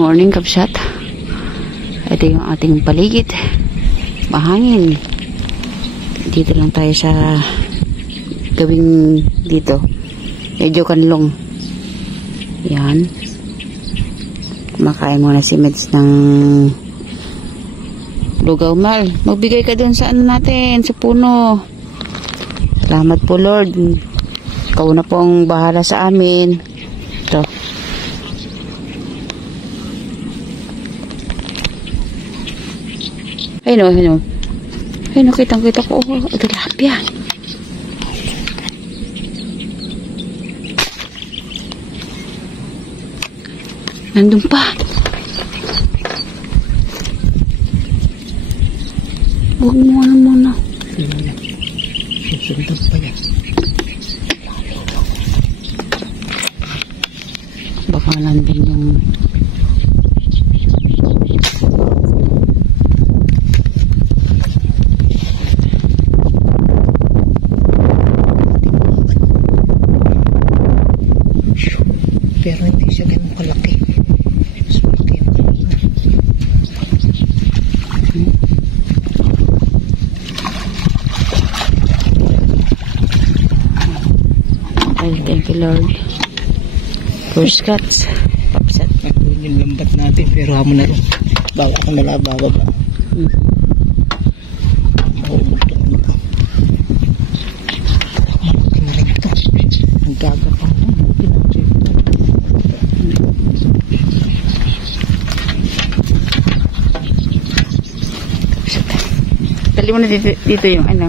Morning, Kabsat. Ito yung ating paligid. Mahangin. Dito lang tayo sa gawing dito. Medyo kanlong. Yan. Kumakain muna si Meds ng lugaw. Mal, magbigay ka dun sa ano natin, sa puno. Salamat po, Lord. Ikaw na pong bahala sa amin. Ito. Ayun o, ayun o. Ayun o, kitang-kita ko. Oh, tilapia. Nandun pa. Huwag mo ano muna. Susundan pa yan. Baka nandun yung... Pero hindi siya ganun kalaki. Mas malaki yung kanina. Ay, thank you, Lord. First cuts. Kapsat. Nagdoon yung lambat natin. Pero hamon na rin. Bawa ka na lang bababa. Malaki na rin ito. Ang gagapang lang. Dali mo na dito yung ano.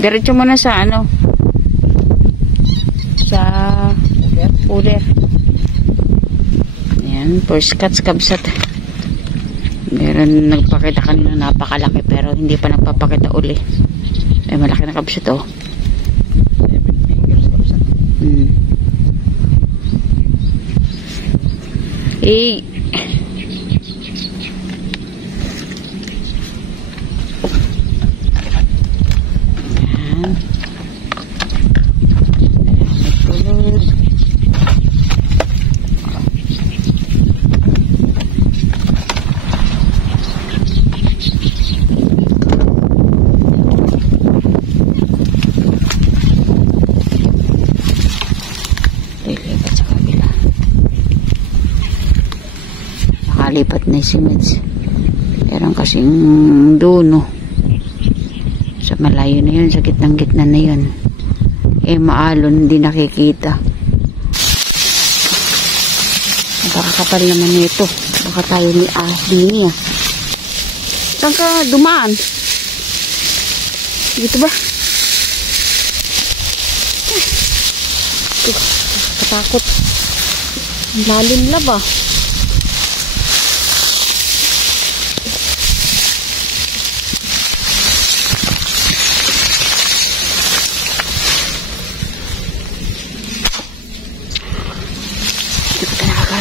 Diretso mo na sa ano. Sa puder. Ayan, first cuts, Kabsat. Meron nagpakita kanina napakalaki pero hindi pa nagpapakita uli. Ay, malaki na, Kabsat, oh. 7 fingers, Kabsat. Eh, lipat na si Meds. Meron kasing duno sa malayo na yun, sa gitnang-gitna na yun. Eh, maalon, hindi nakikita. Napakakapal naman nito. Baka tayo ni niya. Saan ka dumaan? Dito ba? Katakot. Lalim na ba?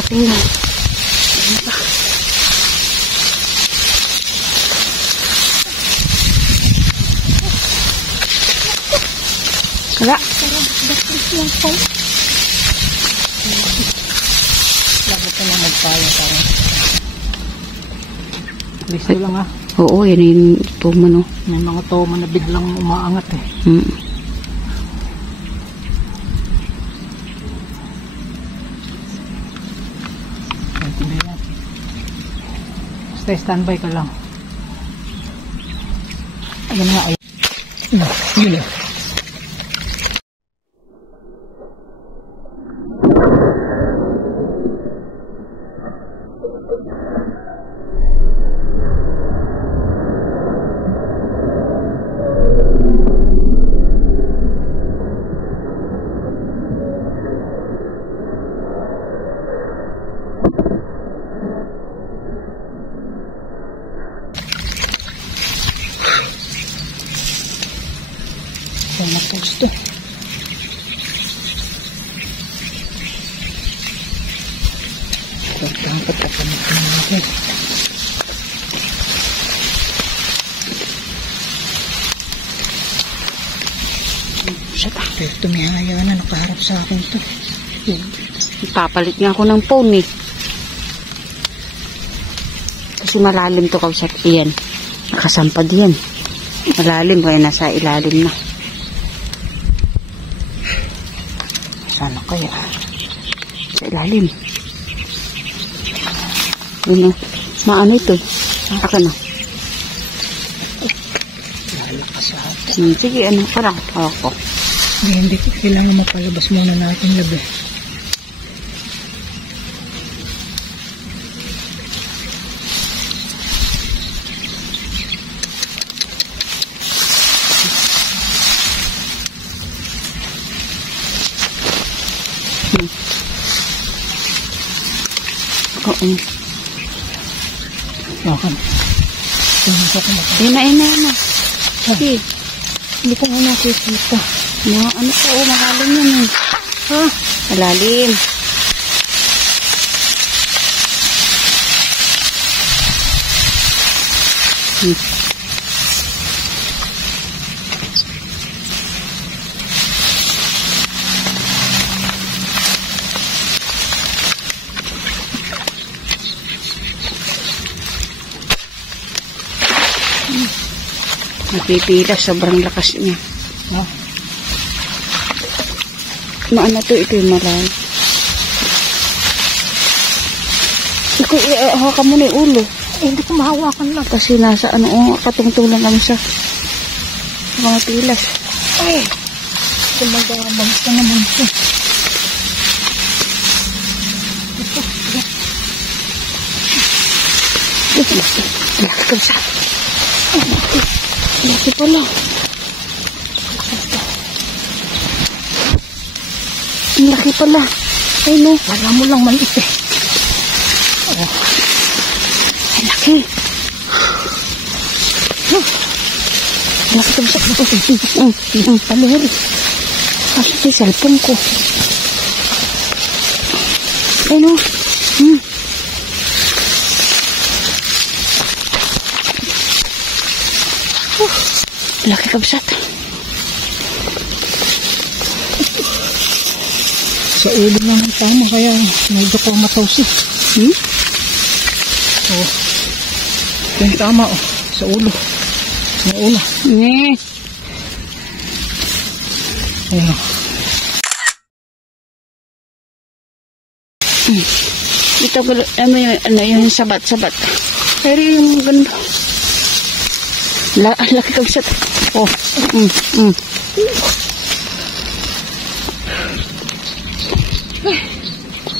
Tingnan. Ano ba? Kala. Lagot ka na magpala parang. Listo lang ha. Oo, yan yung tuman, no? May mga tuman na biglang umaangat eh. Stay standby ka lang. Ayan nga, ayan. Yun eh. Sana po gusto. Dapat ako natin. Siya pa. Pero tumihaya na, nakaharap sa akin to. Ipapalit nga ako ng phone eh. Kasi malalim to kausap. Iyan. Nakasampad yan. Malalim kaya nasa ilalim na. Sana kaya. Sa ilalim. Yun o. Maano ito? Aka na. Lalakas ata. Sige, ano. Parang ako. Hindi ko kailangan mapalabas muna natin labi. Oo. Bakit? Ina. Sige. Hindi ko nga nakikita. No, ano po, malalim yan eh. Ha? Malalim. Napipilas, sobrang lakas niya. Ha? Maano to, ito yung malalim. Ikaw, hawakan mo na yung ulo. Hindi ko mahawakan lang. Kasi nasa ano, katungtulan kami sa mga pilas. Ay! Kumagabang ka naman siya. Laki ka sa. Laki pala. Laki pala. Ay no. Wala mo lang maliit eh. Oh. Ay laki. Laki ka sa. Paluhari. Kasi ito yung cellphone ko. Ay no. Laki kabsat. Sa ulo lang ang tama, kaya medyo ko matawsi. Oh. Yung tama, oh. Sa ulo. Sa ulo. Ayun. Ito, ano yung sabat-sabat. Pero yung ganda. Laki kabsat. Oh.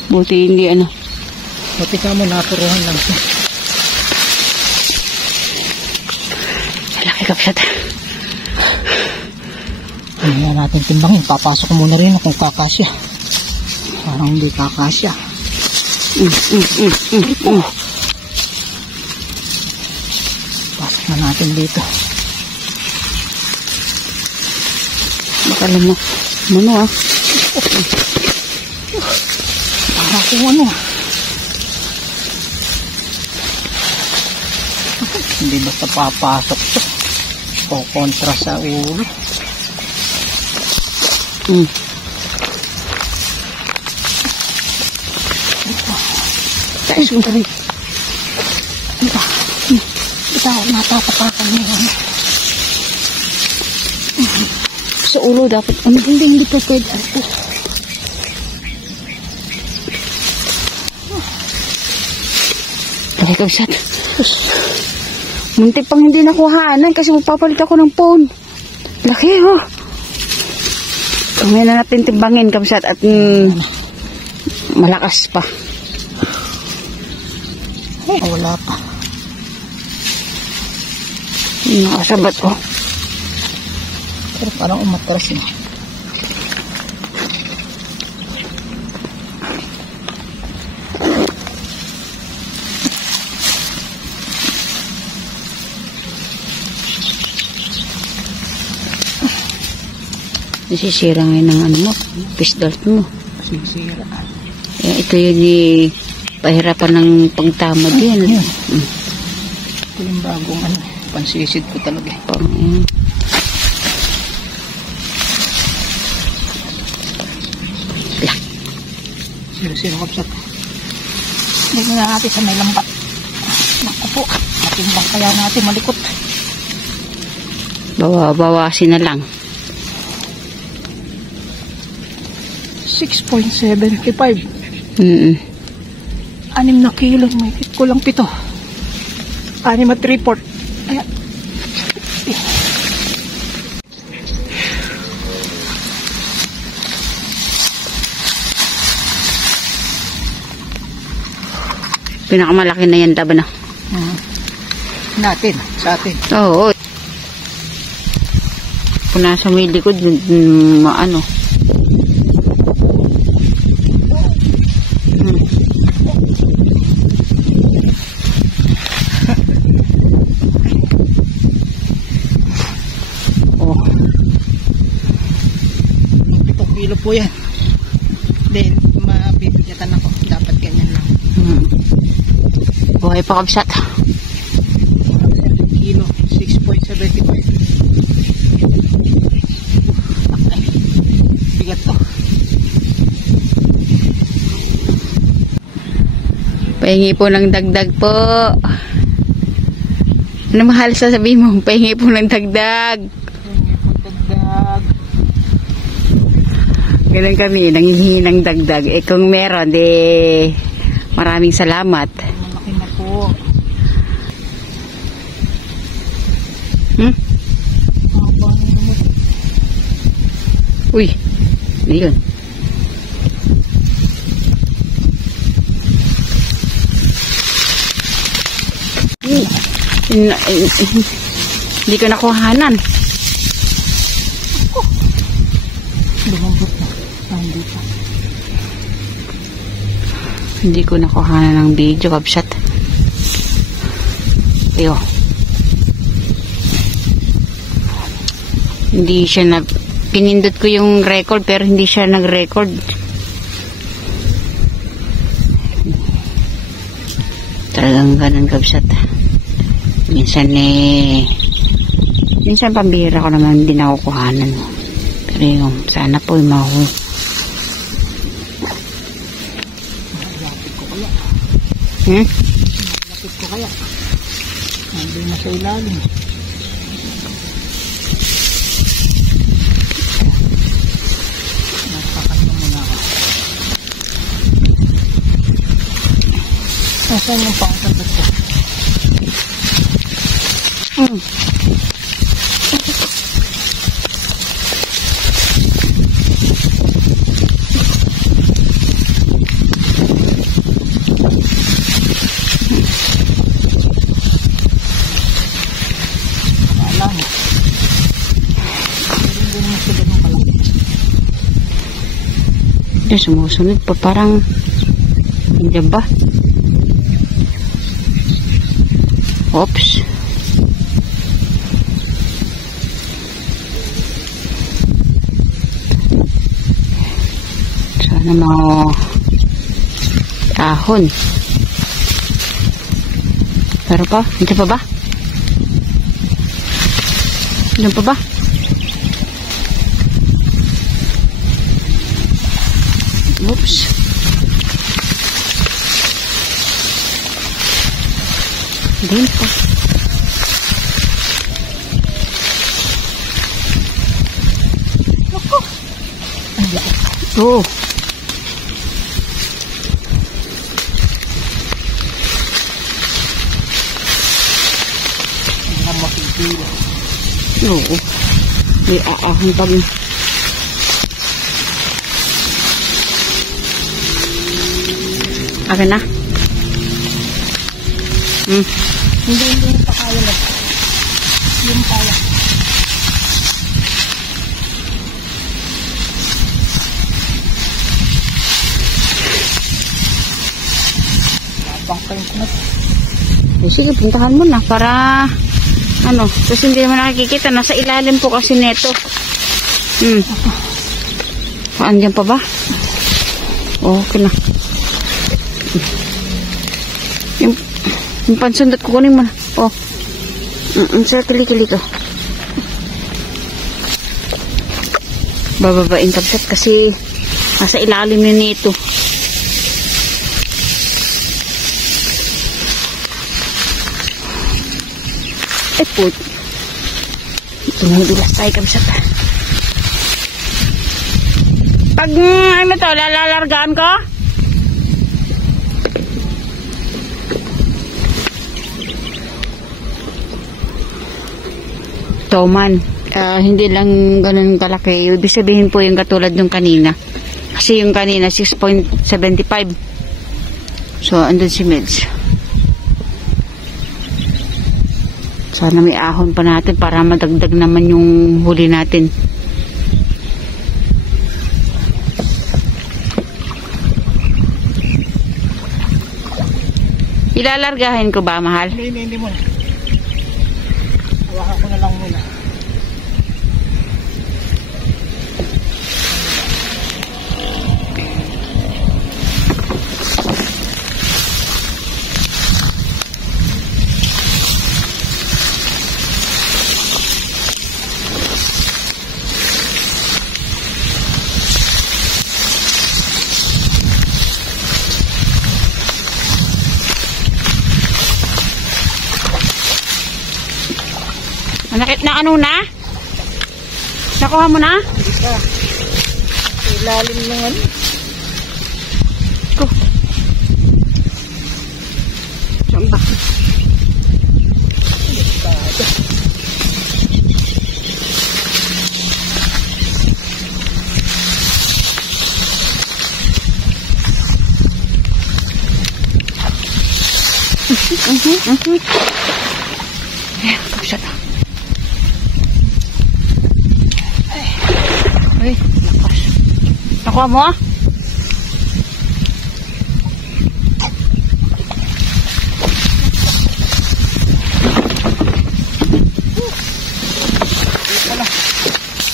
Buti hindi ano. Buti ka mo naturuhan lang siya. Laki kabsat. Hindi na natin timbangin. Papasok muna rin kung kakasya. Parang hindi kakasya. Pasok na natin dito. Baka mo. Ano ah? Para kung ano. Hindi basta papasok to. O kontra sa ulo. Taas mo ka rin. Ito, natatapakan niya. Sa ulo dapat. Hindi pa pwede. Laki kabsat. Muntik pang hindi nakuhanan kasi magpapalit ako ng phone. Laki oh. Ngayon na natin timbangin kabsat at malakas pa. Wala pa. Nakasabat oh. Pero parang umatras na. Nasisira ngayon ng ano mo, fish dart mo. Sisira. Ito yun pahirapan ng pagtamad yan. Ito yung bagong ano, pansisid ko talaga. Sino kapsat. Hindi na natin sa may lambat. Naku po. po. Matimbang kaya natin malikot. Bawasin na lang. 6.75. 6 na kilo. May kulang 7. 6 at 3/4. Ayan. Pinakamalaki na yan, laban na. Natin, sa atin. Oo. Kung nasa may likod, ano. Oh. 7 kilo po yan. Then, mabibigatan ako. Dapat ganyan lang. Buhay pa kabsat. Kilo, 6.75. Bigat to. Pahingi po ng dagdag po. Ano mahal sasabihin mo? Pahingi po ng dagdag. Ganun kami, nanghihingi ng dagdag. Eh kung meron, maraming salamat. Malaki na po. Uy, ano yun? Hindi ko nakuhanan. Lumambot na. Hindi pa. Hindi ko nakuhanan ng video, kabsat. Ayo. Hindi siya pinindot ko yung record pero hindi siya nag-record. Talagang ganun, kabsat. Minsan pambihira ko naman din nakukuhanan. Pero yung sana po yung lapit ko kaya. Lapit ko kaya. Hindi na sa ilalim. Nagpakat na muna ako. Nasaan yung pangsagot ko? Sumusunod pa parang hindi ba? Oops. Sana mga tahon. Pero pa? Hindi pa ba? Hindi pa ba? Oops. Hindi pa. Ako. Ang laki. Oo. Hindi na mapipila. Oo. May aahang pag... Akin na? Hindi yung pakaya lang. Yung kaya. Babangkain ko na. Sige, puntahan mo na para kasi hindi naman nakikita. Nasa ilalim po kasi neto. Andyan pa ba? Okay na. Yung pansundot ko kunin mo na. Sa kilikili ko. Bababain kapsat kasi nasa ilalim yun nito. Ay, put. Tumudulas tayo kabisat. Pag ano to, lalalargaan ko? Toman. Hindi lang ganun kalaki. Ibig sabihin po yung katulad ng kanina. Kasi yung kanina 6.75. So, andun si Meds. Sana may ahon pa natin para madagdag naman yung huli natin. Ilalargahin ko ba, mahal? Hindi muna. Hawakan ko na lang muna. Nakit na ano na? Nakuha mo na? Hindi pa. Ilalim ng ano. Ko. Saan ba? Ayan, kapsat na. Ay, lakas. Nakuha mo?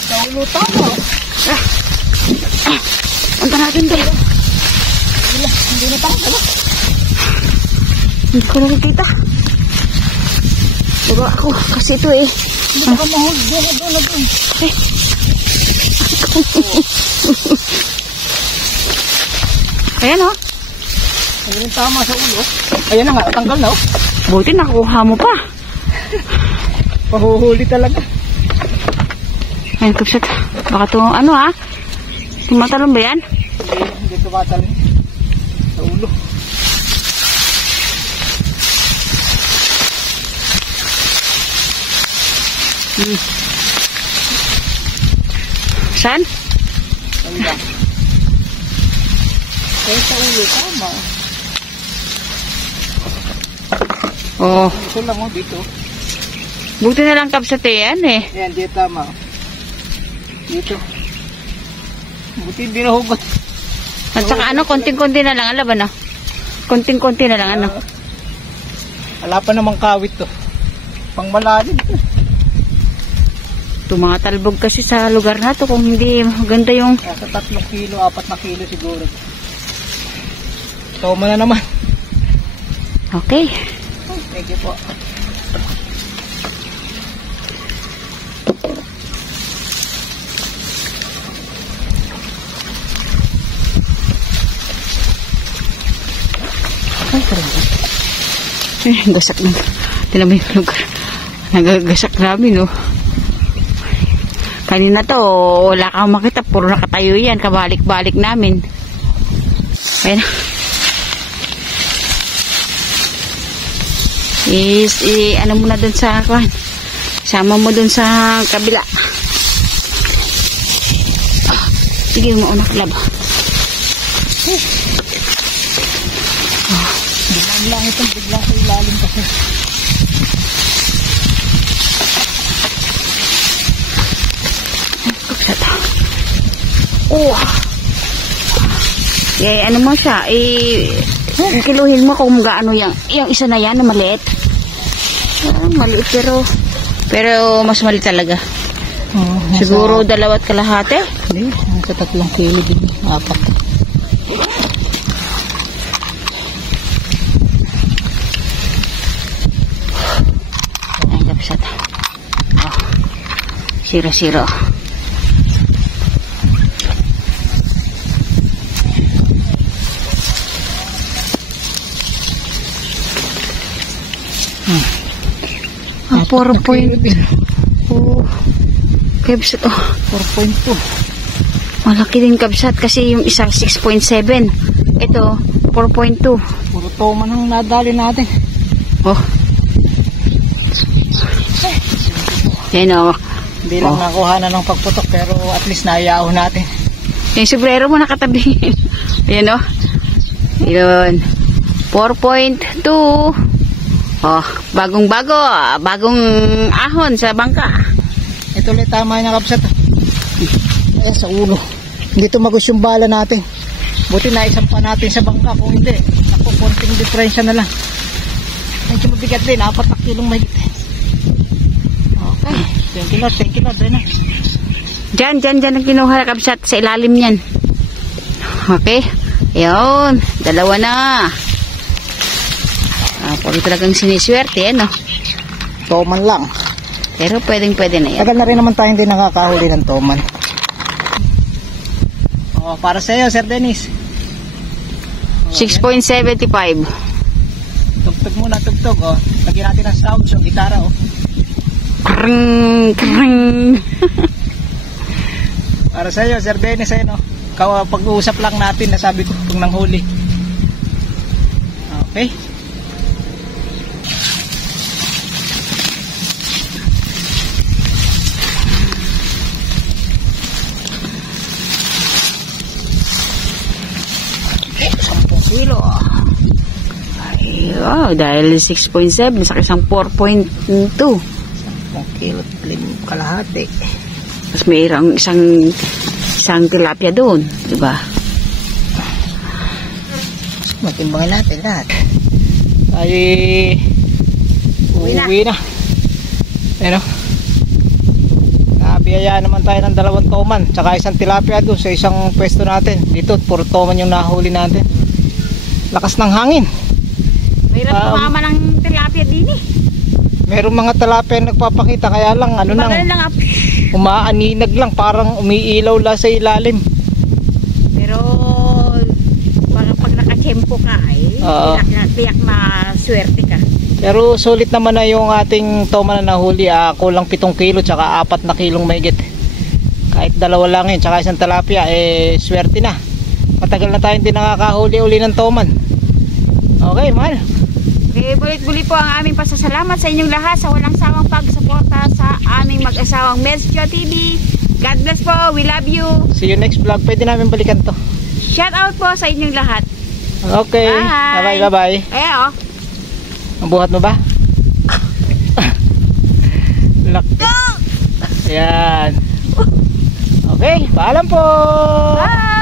Sa ulo tama. Punta natin doon. Hindi na tama. Hindi ko nakikita. Diba ako? Kasi ito eh. Hindi ka mahod. Doon. Eh. Ayan o. Ayun tama sa ulo. Ayan na nga. Tanggal na. Buti nakuha mo pa. Pahuhuli talaga. Ayan, kapsat. Baka ito, ano ha? Tumatalon ba yan? Hindi tumatalon. Sa ulo. Saan? Ayun lang. Kaya sa ulo tama. Oh, Ito lang dito. buti na lang kapsat eh, yan eh. Ayan, dito tama. Dito. Buti hindi nahugot. At saka ano, konting-konti na lang, alam ba no? Konting-konti na lang, ano? Wala pa namang kawit to. Pang malalim to. Tumatalbog kasi sa lugar na to kung hindi maganda yung... Nasa 3 kilo, 4 na kilo siguro. Toma na naman. Okay. Thank you po. Ay, karamba. Eh, gasak na. Tinan mo yung lugar. Nagagasak namin, no? Kanina to, wala kang makita. Puro nakatayo yan. Kabalik-balik namin. Ayan. Ano mo na dun sa kuhan. Sama mo dun sa kabila. Sige, mauna ka lab. Biglang lang itong biglang sa ilalim kasi. Kapsat. Oh. Ano mo siya, kiluhin mo kung gaano yung isa na yan na maliit. Maliit pero mas maliit talaga. Siguro 2.5 kalahati. Hindi, nasa 3 kilo din. 4. Oh, siro-siro. Oh. Kabsat, oh. 4.2. Malaki din kabsat kasi yung isa 6.7. Ito, 4.2. Puro toman ang nadali natin. Oh. Yan oh. Hindi lang nakuha na ng pagputok pero at least naiyaw natin. Yung sombrero mo nakatabi. Ayan o. Yun. 4.2. Oh, bagong-bago. Bagong ahon sa bangka. Ito ulit tama niya kapsat. Ayan sa ulo. Hindi tumagos yung bala natin. Buti naisampa natin sa bangka. Kung hindi, ako konting diferensya na lang. Medyo mabigat din. 4 na kilong mahigit. Okay. Thank you Lord. Thank you Lord. Ayun na. Diyan ang kinuha na kabsat sa ilalim niyan. Okay. Yun. Dalawa na. Pwede talagang siniswerte, ano? Toman lang. Pero pwede na yan. Tagal na rin naman tayo hindi nakakahuli ng toman. Oh, para sa iyo, Sir Dennis. 6.75. Tugtog muna, tugtog. Oh. Lagyan natin ng sound, yung gitara. Oh. Kring, kring. Para sa iyo, Sir Dennis, ayun, oh. Pag-uusap lang natin, nasabi ko kung nanghuli. Okay. Okay, 10 kilo. Ay, wow, dahil 6.7 sa isang 4.2. 10 kilo, kalahati. Tapos mayroong isang tilapia doon, di ba? Matimbangin natin lahat. Tayo uuwi na. Ano? Nabiyayaan naman tayo ng 2 toman tsaka isang tilapia doon sa isang pwesto natin. Dito, puro toman yung nahuli natin. Lakas ng hangin. Mayroon tumama ng tilapia din eh. Merong mga tilapia nagpapakita kaya lang ano nang umaaninag lang, parang umiilaw la sa ilalim. Pero pag nakachempo ka ay tiyak na swerte ka. Pero sulit naman na yung ating toma na nahuli. Kulang 7 kilo tsaka 4 na kilong mahigit. Kahit 2 lang yun tsaka isang tilapia, swerte na. Matagal na tayo hindi nakakahuli-uli ng toman. Okay, mahal. Okay, bulit-buli po ang aming pasasalamat sa inyong lahat sa walang sawang pagsuporta sa aming mag-asawang Mezjo TV. God bless po. We love you. See you next vlog. Pwede namin balikan to. Shout out po sa inyong lahat. Okay. Bye. Bye-bye. Oh. Mabuhat mo ba? Laki. Ayan. Okay. Paalam po. Bye.